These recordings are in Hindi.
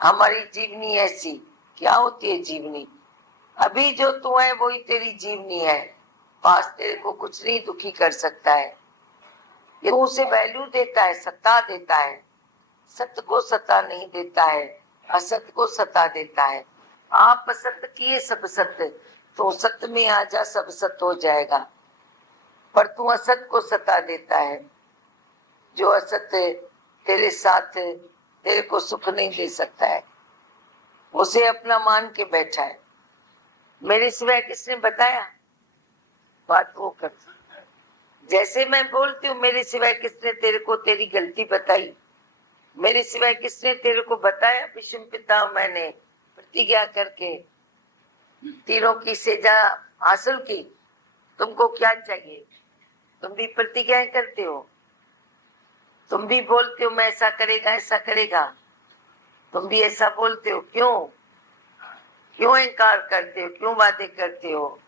हमारी जीवनी ऐसी क्या होती है जीवनी? अभी जो तू है वही तेरी जीवनी है। पास तेरे को कुछ नहीं दुखी कर सकता है। ये उसे वैल्यू देता है, सत्ता देता है। सत्य को सत्ता नहीं देता है, असत्य को सत्ता देता है। आप असत्य किए सब सत्य, तो सत्य में आ जा, सब सत्य हो जाएगा। पर तू असत्य को सत्ता देता है। जो असत्य तेरे साथ तेरे को सुख नहीं दे सकता है, उसे अपना मान के बैठा है। मेरे सिवाय किसने बताया? बात वो कर, जैसे मैं बोलती हूँ, मेरे सिवाय किसने तेरे को तेरी गलती बताई? मेरे सिवाय किसने तेरे को बताया? विष्णु पिता मैंने प्रतिज्ञा करके तीरों की सजा हासिल की। तुमको क्या चाहिए? तुम भी प्रतिज्ञा करते हो, तुम भी बोलते हो मैं ऐसा करेगा ऐसा करेगा। तुम भी ऐसा बोलते हो, क्यों क्यों इनकार करते हो? क्यों वादे करते हो?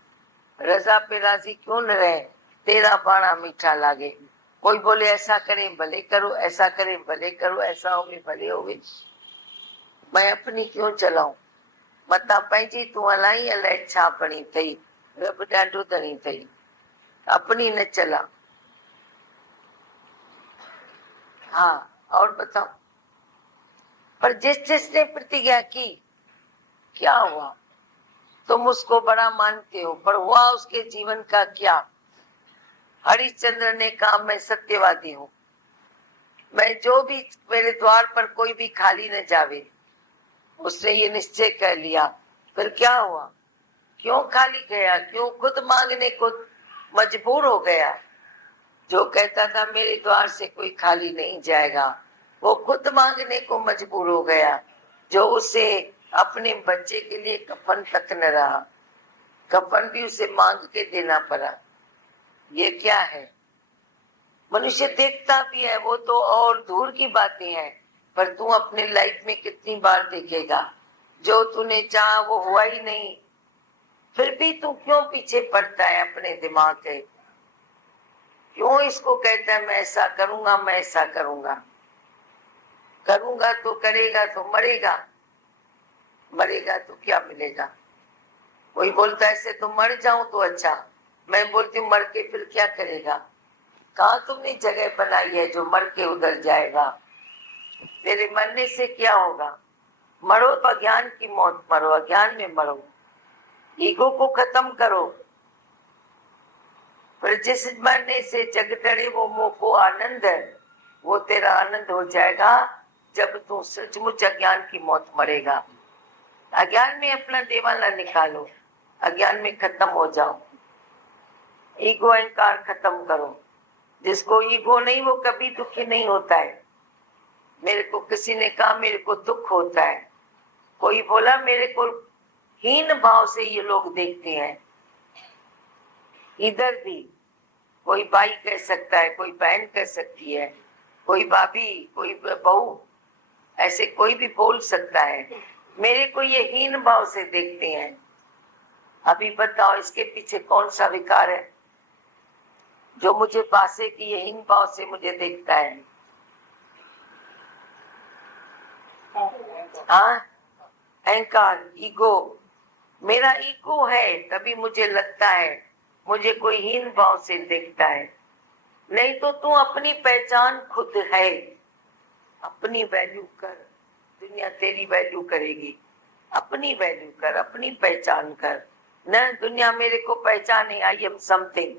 रजा पे राजी क्यों न रहे? तेरा बाणा मीठा लागे। कोई बोले ऐसा करे भले करो, ऐसा करे भले करो, ऐसा होवे भले होवे। मैं अपनी क्यों चलाऊं? मता पंहिंजी तूं हलाई अलाए छा बणी थई। रब ॾाढो धणी थई, अपनी न चला। हाँ, और बताओ। पर जिस जिसने प्रतिज्ञा की, क्या हुआ? तुम उसको बड़ा मानते हो, पर हुआ उसके जीवन का क्या? हरिश्चंद्र ने कहा मैं सत्यवादी हूँ, मैं जो भी मेरे द्वार पर कोई भी खाली न जावे। उसने ये निश्चय कर लिया। फिर क्या हुआ? क्यों खाली गया? क्यों खुद मांगने को मजबूर हो गया? जो कहता था मेरे द्वार से कोई खाली नहीं जाएगा, वो खुद मांगने को मजबूर हो गया। जो उसे अपने बच्चे के लिए कफन तक न रहा, कफन भी उसे मांग के देना पड़ा। ये क्या है? मनुष्य देखता भी है, वो तो और दूर की बातें हैं, पर तू अपने लाइफ में कितनी बार देखेगा जो तूने चाहा वो हुआ ही नहीं। फिर भी तू क्यों पीछे पड़ता है अपने दिमाग के? क्यों इसको कहता है मैं ऐसा करूंगा, मैं ऐसा करूंगा? करूंगा तो करेगा तो मरेगा, मरेगा तो क्या मिलेगा? कोई बोलता है ऐसे तो मर जाऊं तो अच्छा। मैं बोलती हूँ मर के फिर क्या करेगा? कहाँ तुमने जगह बनाई है जो मर के उधर जाएगा? तेरे मरने से क्या होगा? मरो तो अज्ञान की मौत मरो, अज्ञान में मरो। ईगो को खत्म करो। पर जिस मरने से जग टरे वो मोह को आनंद है, वो तेरा आनंद हो जाएगा जब तू सचमुच अज्ञान की मौत मरेगा। अज्ञान में अपना देवाला निकालो, अज्ञान में खत्म हो जाओ। ईगो अहंकार खत्म करो। जिसको ईगो नहीं वो कभी दुखी नहीं होता है। मेरे को किसी ने कहा मेरे को दुख होता है, कोई बोला मेरे को हीन भाव से ये लोग देखते हैं। इधर भी कोई भाई कह सकता है, कोई बहन कह सकती है, कोई भाभी, कोई बहू, ऐसे कोई भी बोल सकता है। मेरे को ये हीन भाव से देखते हैं। अभी बताओ इसके पीछे कौन सा विकार है जो मुझे पासे की ये हीन भाव से मुझे देखता है? हाँ, अहंकार, ईगो। मेरा ईगो है तभी मुझे लगता है मुझे कोई हीन भाव से देखता है। नहीं तो तू अपनी पहचान खुद है। अपनी वैल्यू कर, दुनिया तेरी वैल्यू करेगी। अपनी वैल्यू कर, अपनी पहचान कर। न दुनिया मेरे को पहचाने आई एम समथिंग।